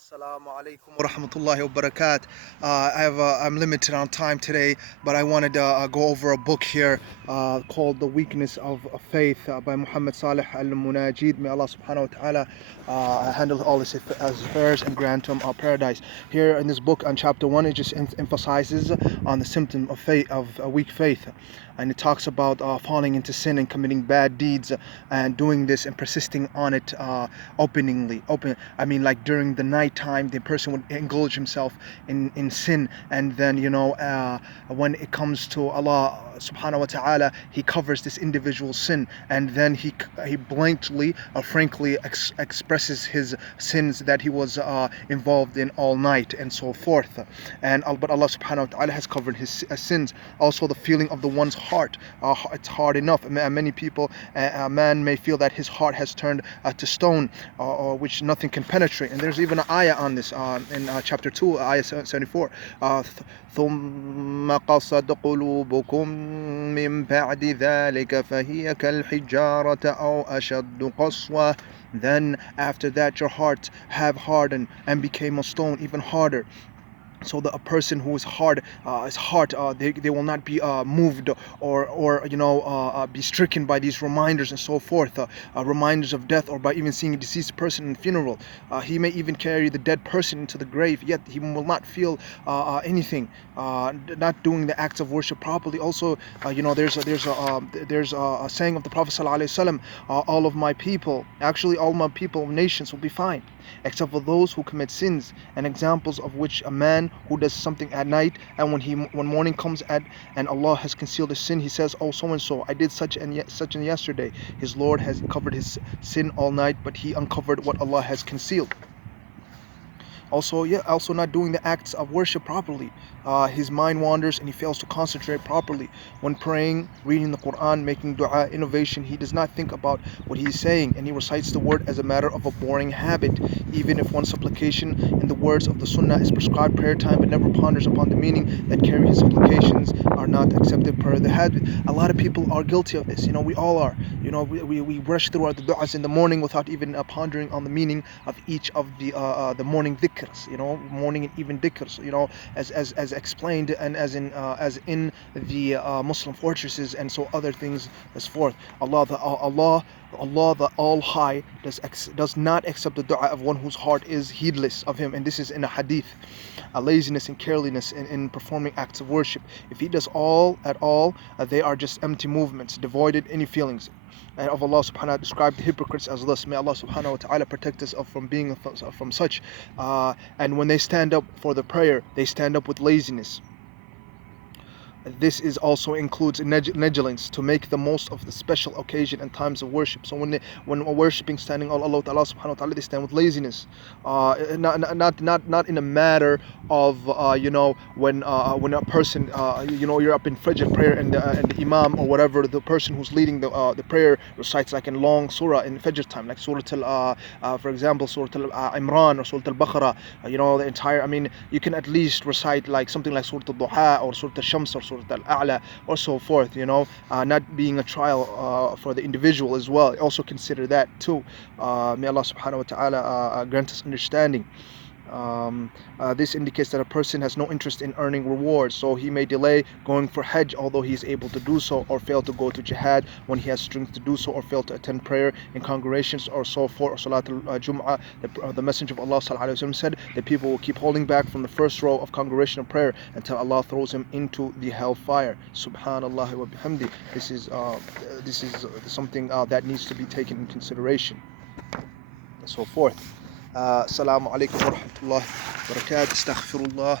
Assalamu alaikum wa rahmatullahi wa barakatuh. I'm limited on time today, but I wanted to go over a book here called The Weakness of Faith by Muhammad Salih al-Munajid. May Allah subhanahu wa ta'ala handle all his affairs and grant him paradise. Here in this book, on chapter 1, it just emphasizes on the symptom of faith, of a weak faith. And it talks about falling into sin and committing bad deeds and doing this and persisting on it like during the night time, the person would indulge himself in sin, and then when it comes to Allah subhanahu wa ta'ala, he covers this individual sin, and then he blatantly frankly expresses his sins that he was involved in all night and so forth. But Allah subhanahu wa ta'ala has covered his sins. Also, the feeling of the one's heart, it's hard enough. Many people, a man may feel that his heart has turned to stone, which nothing can penetrate. And there's even an ayah on this in chapter 2, ayah 74. ثم قصد قلوبكم من بعد ذلك فهي كالحجارة أو أشد قسوة. Then after that your hearts have hardened and became a stone, even harder. So a person who is hard, his heart, they will not be moved or be stricken by these reminders and so forth, reminders of death, or by even seeing a deceased person in funeral. He may even carry the dead person into the grave, yet he will not feel anything. Not doing the acts of worship properly. Also, there's a saying of the Prophet ﷺ, all of my people, actually all my people, nations will be fine, except for those who commit sins, and examples of which a man who does something at night, and when morning comes and Allah has concealed his sin, he says, oh, so and so, I did such and yesterday. His Lord has covered his sin all night, but he uncovered what Allah has concealed. Also not doing the acts of worship properly. His mind wanders and he fails to concentrate properly. When praying, reading the Quran, making dua, innovation, he does not think about what he is saying, and he recites the word as a matter of a boring habit. Even if one supplication in the words of the Sunnah is prescribed prayer time, but never ponders upon the meaning that carry his supplications, are not accepted per the habit. A lot of people are guilty of this. We all are. We rush through the du'as in the morning without even pondering on the meaning of each of the morning dhikrs, morning and even dhikrs, as explained and as in the Muslim fortresses, and so other things as forth. Allah the All High does not accept the dua of one whose heart is heedless of Him, and this is in a hadith. Laziness and carelessness in performing acts of worship. If he does all at all, they are just empty movements, devoid of any feelings. And of Allah subhanahu wa ta'ala described the hypocrites as this. May Allah subhanahu wa ta'ala protect us from such. And when they stand up for the prayer, they stand up with laziness. This is also includes negligence to make the most of the special occasion and times of worship. So when worshiping, standing Allah subhanahu wa ta'ala, they stand with laziness. Not in a matter of when a person you're up in Fajr prayer, and the Imam or whatever, the person who's leading the prayer recites like in long surah in Fajr time, like Surah for example Surah Imran or Surah Al-Baqarah, the entire, you can at least recite like something like Surah Al-Duha or Surah Al-Shams or Surah Al-A'la or so forth, not being a trial for the individual as well. Also consider that too. May Allah subhanahu wa ta'ala grant us understanding. This indicates that a person has no interest in earning rewards, so he may delay going for Hajj although he is able to do so, or fail to go to Jihad when he has strength to do so, or fail to attend prayer in congregations or so forth, or Salat al-Jum'ah. The Messenger of Allah sallallahu alaihi wasallam said that people will keep holding back from the first row of congregational prayer until Allah throws him into the hellfire. Subhanallah wa bihamdi. This is something that needs to be taken in consideration, and so forth. Assalamu alaikum wa rahmatullahi wa barakatuh. Astaghfirullah.